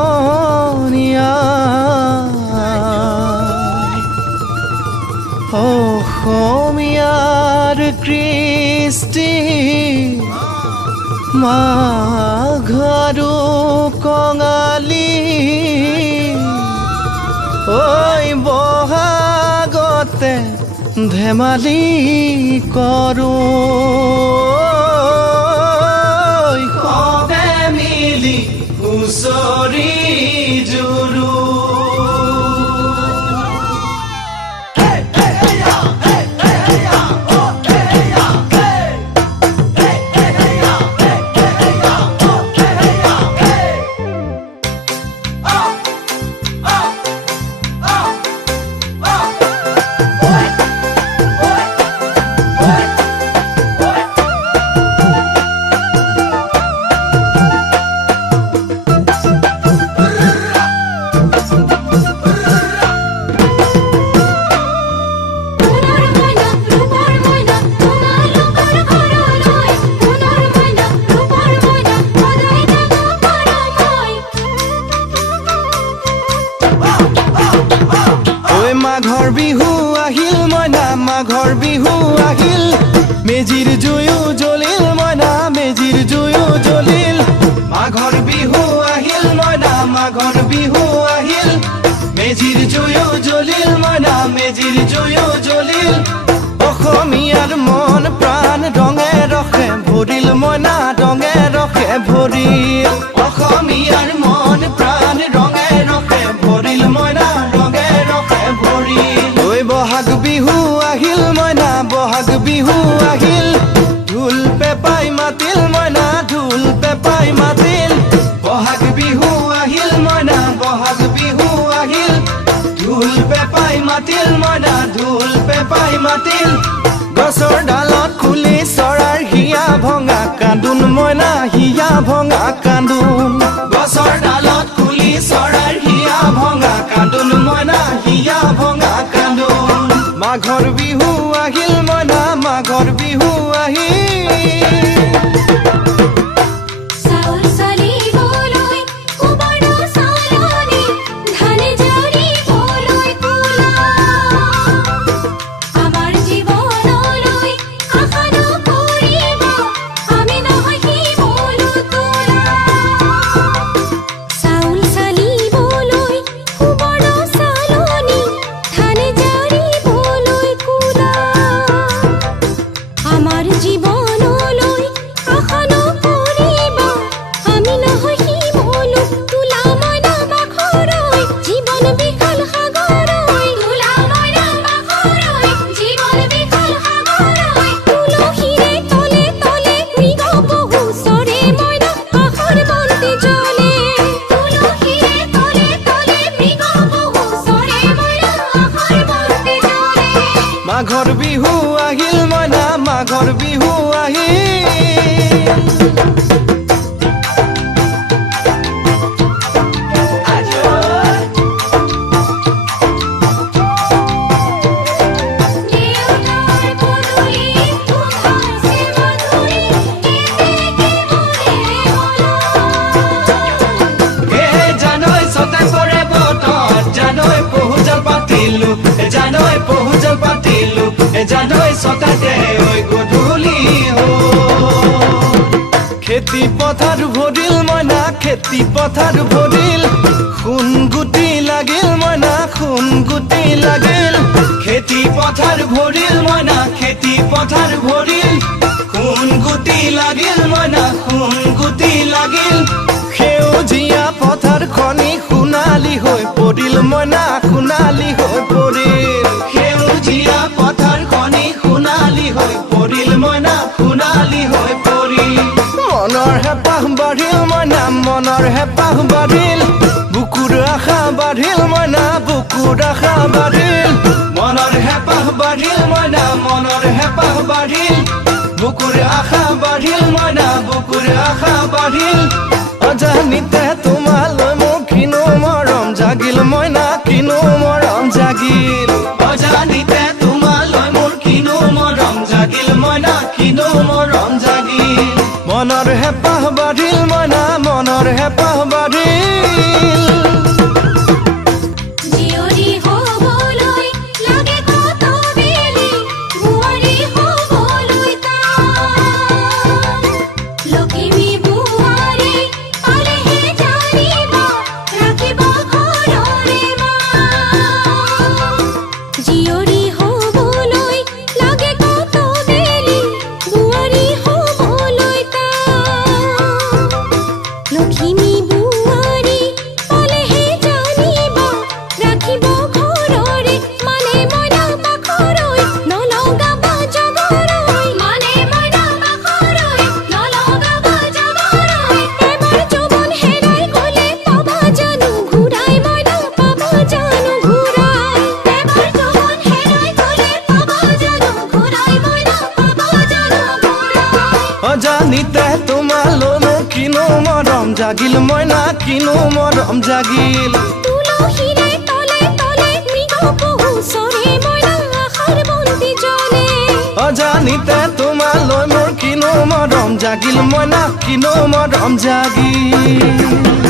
সমনীয়া অসমীয়াৰ কৃষ্টি মাঘৰো কঙালী ঐ বহাগতে ধেমালি কৰোঁ সবে মিলি হুঁচৰি জুৰু মাঘৰ বিহু আহিল মইনা মাঘৰ বিহু আহিল মেজিৰ জুয়ো জ্বলিল মইনা মেজিৰ জুয়ো জ্বলিল মাঘৰ বিহু আহিল মইনা মাঘৰ বিহু আহিল মেজিৰ জুয়ো জ্বলিল মইনা মেজিৰ জুয়ো জ্বলিল অসমীয়াৰ মন প্ৰাণ ৰঙে ৰখে ভৰিল মইনা ৰঙে ৰখে ভৰিল অসমীয়াৰ মন প্ৰাণ ৰঙে ৰখে ভৰিল মইনা ৰঙে ৰখে ভৰিল ঐ বহাগ বিহু আহিল মইনা বহাগ বিহু আহিল ঢোল পেপাই মাতিল মইনা ঢোল পেপাই মাতিল বহাগ বিহু আহিল মইনা বহাগ বিহু আহিল ঢোল পেপাই মাতিল মইনা ঢোল পেপাই মাতিল গছৰ ডালত খুলি চৰাৰ হিয়া ভঙা কান্দোন মইনা হিয়া ভঙা কান্দোন গছৰ ডালত খুলি চৰাৰ হিয়া ভঙা কান্দোন মইনা হিয়া ভঙা কান্দোন মাঘৰ বিহু আহিল মইনা মাঘৰ বিহু আহিল মাঘৰ বিহু আহিল মইনা মাঘৰ বিহু আহিল জানৈ সতাতে ঐ গধূলি খেতি পথাৰ ভৰিল মইনা খেতি পথাৰ ভৰিল খুন গুটি লাগিল মইনা খুন গুটি লাগিল খেতি পথাৰ ভৰিল মইনা খেতি পথাৰ ভৰিল খুন গুটি লাগিল মইনা খুন গুটি লাগিল সেউজীয়া পথাৰ খনি সোণালী হৈ পৰিল মইনা সোণালী হৈ পৰিল সেউজীয়া পথাৰ খনি সোণালী হৈ পৰিল মইনা সোণালী হৈ পৰিল মনৰ হেঁপাহ বাঢ়িল মইনা মনৰ হেঁপাহ বাঢ়িল বুকুৰ আশা বাঢ়িল মইনা বুকুৰ আশা বাঢ়িল মনৰ হেঁপাহ বাঢ়িল মইনা মনৰ হেঁপাহ বাঢ়িল বুকুৰ আশা বাঢ়িল মইনা বুকুৰ আশা বাঢ়িল অজানিতে তোমালৈ মোৰ কিনো মৰম জাগিল মইনা কিনো মৰম জাগিল অজানিতে তোমালৈ মোৰ কিনো মৰম জাগিল মইনা মনৰ হেঁপাহ বাঢ়িল মইনা মনৰ হেঁপাহ বাঢ়িল অজানিতে তোমালৈ মোৰ কিনো মৰম জাগিল মইনা কিনো মৰম জাগিল তুলসীৰে তলে তলে মৃগ পহু চৰে মইনা আশাৰ বন্তি জ্বলে অজানিতে তোমালৈ মোৰ কিনো মৰম জাগিল মইনা কিনো মৰম জাগিল